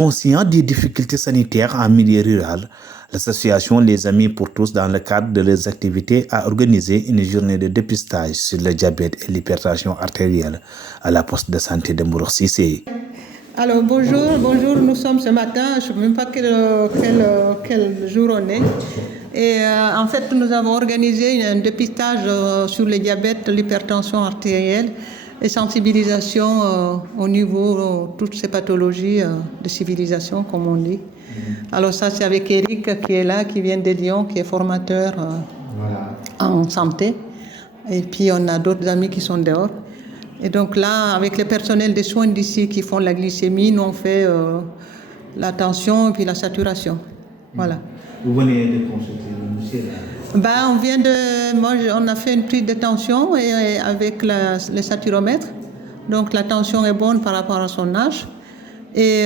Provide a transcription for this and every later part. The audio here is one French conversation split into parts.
Conscient des difficultés sanitaires en milieu rural, l'association Les Amis pour tous, dans le cadre de leurs activités, a organisé une journée de dépistage sur le diabète et l'hypertension artérielle à la poste de santé de Mbourok Cissé. Alors bonjour, nous sommes ce matin, je ne sais même pas quel jour on est. Et en fait, nous avons organisé un dépistage sur le diabète, l'hypertension artérielle et sensibilisation au niveau de toutes ces pathologies de civilisation, comme on dit. Alors ça, c'est avec Eric qui est là, qui vient de Lyon, qui est formateur en santé. Et puis on a d'autres amis qui sont dehors. Et donc là, avec le personnel des soins d'ici qui font la glycémie, nous on fait la tension et puis la saturation. Voilà. Vous venez de consulter le monsieur on a fait une prise de tension et avec le saturomètre. Donc la tension est bonne par rapport à son âge. Et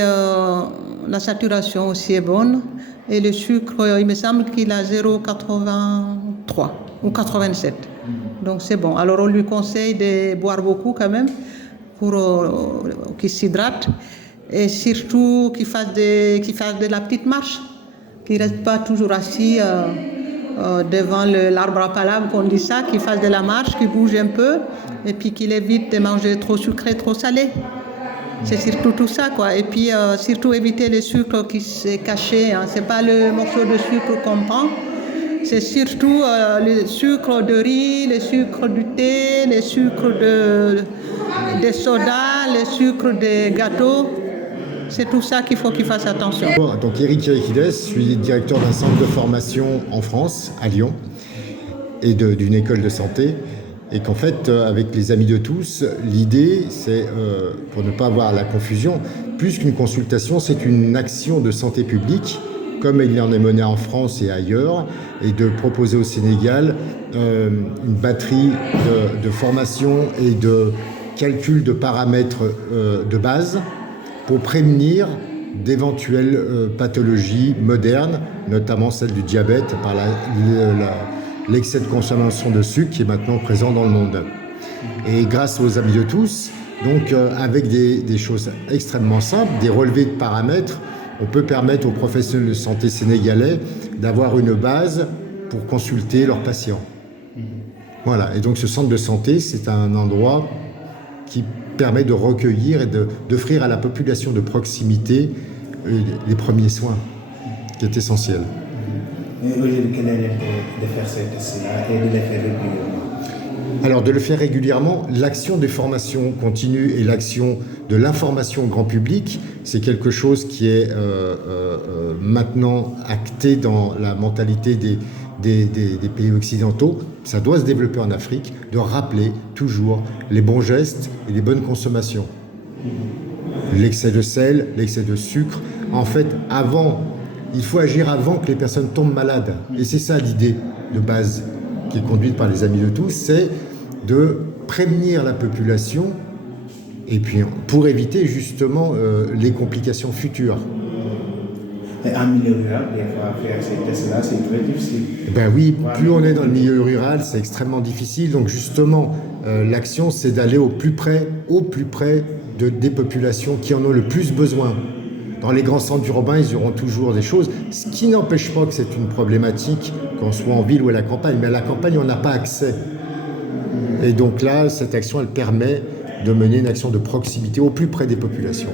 la saturation aussi est bonne. Et le sucre, il me semble qu'il a 0,83 ou 87. Donc c'est bon. Alors on lui conseille de boire beaucoup quand même pour qu'il s'hydrate. Et surtout qu'il fasse de la petite marche. Qu'il ne reste pas toujours assis devant l'arbre à palabre, qu'on dit ça, qu'il fasse de la marche, qu'il bouge un peu, et puis qu'il évite de manger trop sucré, trop salé. C'est surtout tout ça, quoi. Et puis surtout éviter les sucres qui sont cachés. Hein. Ce n'est pas le morceau de sucre qu'on prend, c'est surtout le sucre de riz, le sucre du thé, le sucre de soda, le sucre des gâteaux. C'est tout ça qu'il faut qu'il fasse attention. Donc Eric Erikides, je suis directeur d'un centre de formation en France, à Lyon, et d'une école de santé. Et qu'en fait, avec les Amis de tous, l'idée, c'est, pour ne pas avoir la confusion, plus qu'une consultation, c'est une action de santé publique, comme il y en est menée en France et ailleurs, et de proposer au Sénégal une batterie de formation et de calcul de paramètres de base, pour prévenir d'éventuelles pathologies modernes, notamment celle du diabète par l'excès de consommation de sucre qui est maintenant présent dans le monde. Et grâce aux Amis de tous, donc avec des choses extrêmement simples, des relevés de paramètres, on peut permettre aux professionnels de santé sénégalais d'avoir une base pour consulter leurs patients. Voilà, et donc ce centre de santé, c'est un endroit qui permet de recueillir et d'offrir à la population de proximité les premiers soins, qui est essentiel. Mais aujourd'hui, quel est l'intérêt de faire ces tests-là et de les faire régulièrement? Alors, de le faire régulièrement, l'action des formations continues et l'action de l'information au grand public, c'est quelque chose qui est maintenant acté dans la mentalité des pays occidentaux. Ça doit se développer en Afrique, de rappeler toujours les bons gestes et les bonnes consommations. L'excès de sel, l'excès de sucre. En fait, il faut agir avant que les personnes tombent malades. Et c'est ça l'idée de base qui est conduite par les Amis de tous, c'est de prévenir la population et puis pour éviter justement les complications futures. Et en milieu rural, des fois, faire ces tests-là, c'est très difficile. Ben oui, plus on est dans le milieu rural, c'est extrêmement difficile. Donc justement, l'action, c'est d'aller au plus près des populations qui en ont le plus besoin. Dans les grands centres urbains, ils auront toujours des choses, ce qui n'empêche pas que c'est une problématique, qu'on soit en ville ou à la campagne. Mais à la campagne, on n'a pas accès. Et donc là, cette action, elle permet de mener une action de proximité au plus près des populations.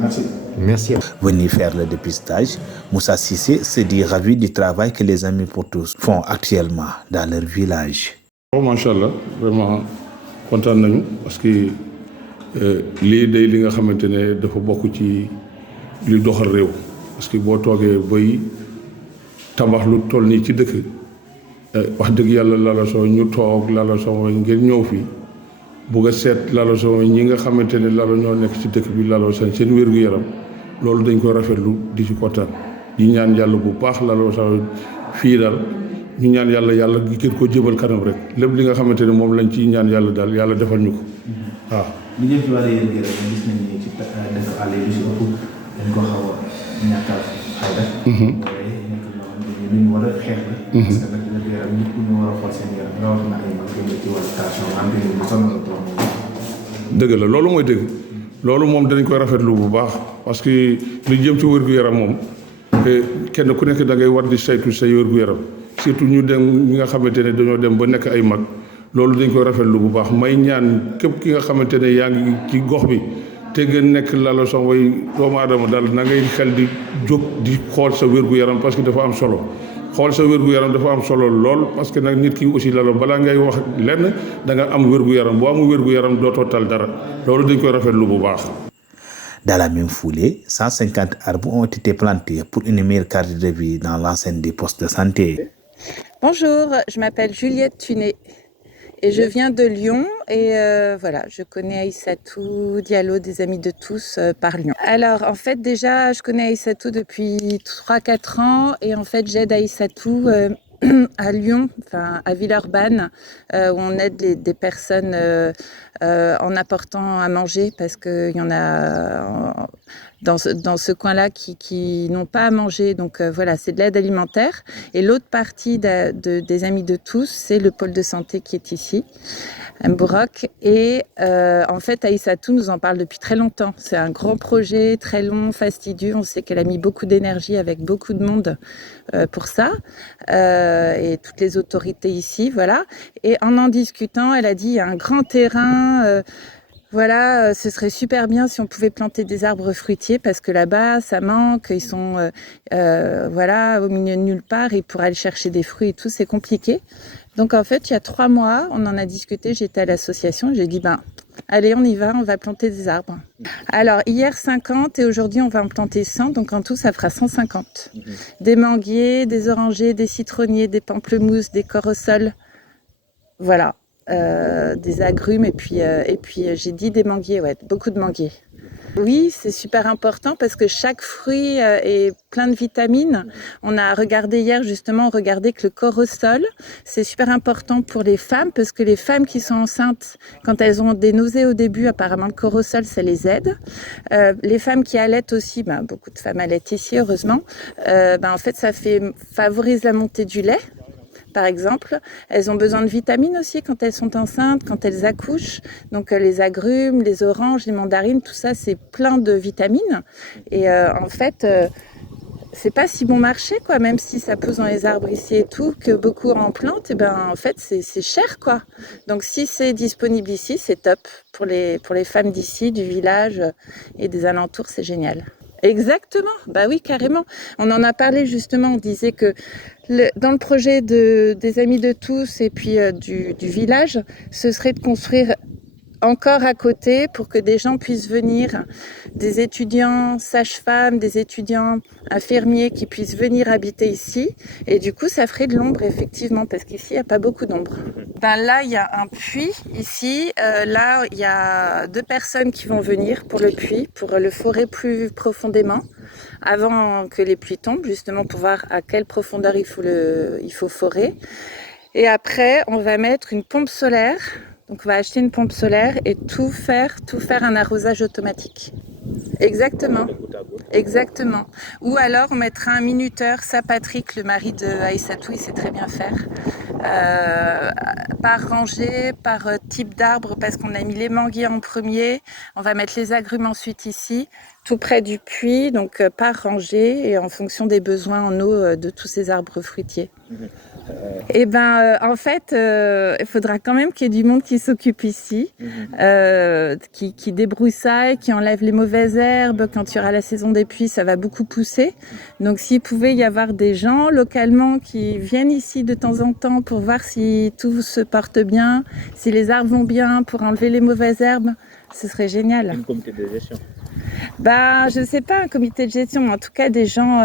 Merci. Merci. Venir faire le dépistage, Moussa Cissé se dit ravi du travail que les Amis pour tous font actuellement dans leur village. Machallah, vraiment content nañu parce que lii day li nga xamante ne dafa bokk ci li doxal réew parce que boo toogee bay tabax lu toll nii ci dëkk wax dëgg yàlla Lala Sow ñu toog Lala Sow ngir ñëw fii bugg a seet Lala Sow ñi nga xamante ne Lala ñoo nekk ci dëkk bi Lala Sow seen wér-gu-yaram loolu dañ koy rafetlu di ci kontaan di ñaan yàlla bu baax Lala Sow fii daal ñu ñaan yàlla gën ko jëbal kanam rek lépp li nga xamante ne moom lañ ci ñaan yàlla daal yàlla defal ñu ko waaw. li ngeen ci war a yëngu gis nañu ni ci dëkk àll yi si ëpp dañ ko xaw a ñàkkal xayma. waaye nekk loo xam ne lu ñu war a xeex la. parce que nag dina yaram nit ku ñu war a xool seen yaram rawatina ay mag ci wàllu tension am bi ñu sonn la trop. dëgg la loolu mooy dëgg loolu moom danañ koy rafetlu bu baax parce que li jëm ci wér-gu-yaram moom kenn ku nekk da ngay war di saytu sa wér-gu-yaram surtout ñu dem ñi nga xamante ne dañoo dem ba nekk ay mag loolu dañ koy rafetlu bu baax may ñaan képp ki nga xamante ne yaa ngi ci gox bi te nga nekk lala son way doomu aadama daal na ngay xel di jóg di xool sa wér-gu-yaram parce que dafa am solo xool sa wér-gu-yaram dafa am solo lool parce que nag nit ki aussi lalo balaa ngay wax lenn da nga am wér-gu-yaram boo amul wér-gu-yaram dootoo tal dara loolu dañ koy rafetlu bu baax. Dans la même foulée, 150 arbres ont été plantés pour une meilleure qualité de vie dans l'enceinte des postes de santé. Bonjour, je m'appelle Juliette Tuné et je viens de Lyon et voilà, je connais Aïssatou Diallo des Amis de tous par Lyon. Alors en fait déjà, je connais Aïssatou depuis 3-4 ans et en fait j'aide Aïssatou à Lyon, enfin à Villeurbanne, où on aide des personnes en apportant à manger parce qu'il y en a dans ce coin-là qui n'ont pas à manger. Donc voilà, c'est de l'aide alimentaire. Et l'autre partie des Amis de tous, c'est le pôle de santé qui est ici, à Mbourok. Et en fait, Aïssatou nous en parle depuis très longtemps. C'est un grand projet, très long, fastidieux. On sait qu'elle a mis beaucoup d'énergie avec beaucoup de monde pour ça. Et toutes les autorités ici, voilà. Et en discutant, elle a dit, il y a un grand terrain... Voilà, ce serait super bien si on pouvait planter des arbres fruitiers parce que là-bas, ça manque, ils sont voilà, au milieu de nulle part et pour aller chercher des fruits et tout, c'est compliqué. Donc en fait, il y a 3 mois, on en a discuté, j'étais à l'association, j'ai dit, allez, on y va, on va planter des arbres. Alors hier 50 et aujourd'hui on va en planter 100, donc en tout ça fera 150. Des manguiers, des orangers, des citronniers, des pamplemousses, des corossols, voilà. Des agrumes et puis j'ai dit des manguiers, ouais, beaucoup de manguiers. Oui, c'est super important parce que chaque fruit est plein de vitamines. On a regardé hier justement, que le corossol, c'est super important pour les femmes parce que les femmes qui sont enceintes, quand elles ont des nausées au début, apparemment le corossol, ça les aide. Les femmes qui allaitent aussi, beaucoup de femmes allaitent ici, heureusement. En fait, ça favorise la montée du lait. Par exemple, elles ont besoin de vitamines aussi quand elles sont enceintes, quand elles accouchent. Donc les agrumes, les oranges, les mandarines, tout ça, c'est plein de vitamines. Et en fait, c'est pas si bon marché, quoi. Même si ça pousse dans les arbres ici et tout, que beaucoup en plantent, et en fait, c'est cher, quoi. Donc si c'est disponible ici, c'est top. Pour les femmes d'ici, du village et des alentours, c'est génial. Exactement, oui, carrément. On en a parlé justement, on disait que dans le projet des Amis de tous et puis du village, ce serait de construire encore à côté pour que des gens puissent venir, des étudiants sages-femmes, des étudiants infirmiers qui puissent venir habiter ici. Et du coup, ça ferait de l'ombre, effectivement, parce qu'ici, il n'y a pas beaucoup d'ombre. Là, il y a un puits ici. Là, il y a 2 personnes qui vont venir pour le puits, pour le forer plus profondément, avant que les pluies tombent, justement pour voir à quelle profondeur il faut forer. Et après, on va mettre une pompe solaire. Donc on va acheter une pompe solaire et tout faire un arrosage automatique. Exactement. Ou alors on mettra un minuteur, ça Patrick, le mari de Aïssatou, il sait très bien faire. Par rangée, par type d'arbre, parce qu'on a mis les manguiers en premier, on va mettre les agrumes ensuite ici, tout près du puits, donc par rangée et en fonction des besoins en eau de tous ces arbres fruitiers. En fait, il faudra quand même qu'il y ait du monde qui s'occupe ici, qui débroussaille, qui enlève les mauvaises herbes. Quand il y aura la saison des pluies, ça va beaucoup pousser. Donc s'il pouvait y avoir des gens localement qui viennent ici de temps en temps pour voir si tout se porte bien, si les arbres vont bien, pour enlever les mauvaises herbes, ce serait génial. Un comité de gestion. Je sais pas, un comité de gestion, mais en tout cas des gens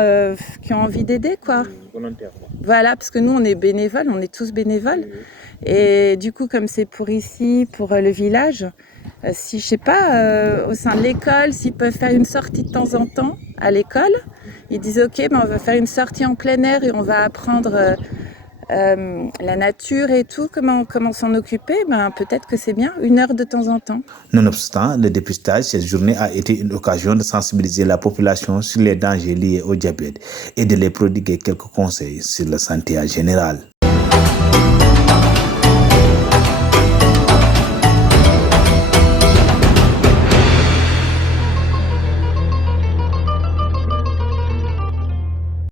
qui ont envie d'aider, quoi. Volontaire. Voilà, parce que nous, on est bénévoles, on est tous bénévoles. Et du coup, comme c'est pour ici, pour le village, si, je sais pas, au sein de l'école, s'ils peuvent faire une sortie de temps en temps à l'école, ils disent « Ok, on va faire une sortie en plein air et on va apprendre la nature et tout, comment s'en occuper, peut-être que c'est bien, 1 heure de temps en temps. » Nonobstant le dépistage, cette journée a été une occasion de sensibiliser la population sur les dangers liés au diabète et de les prodiguer quelques conseils sur la santé en général.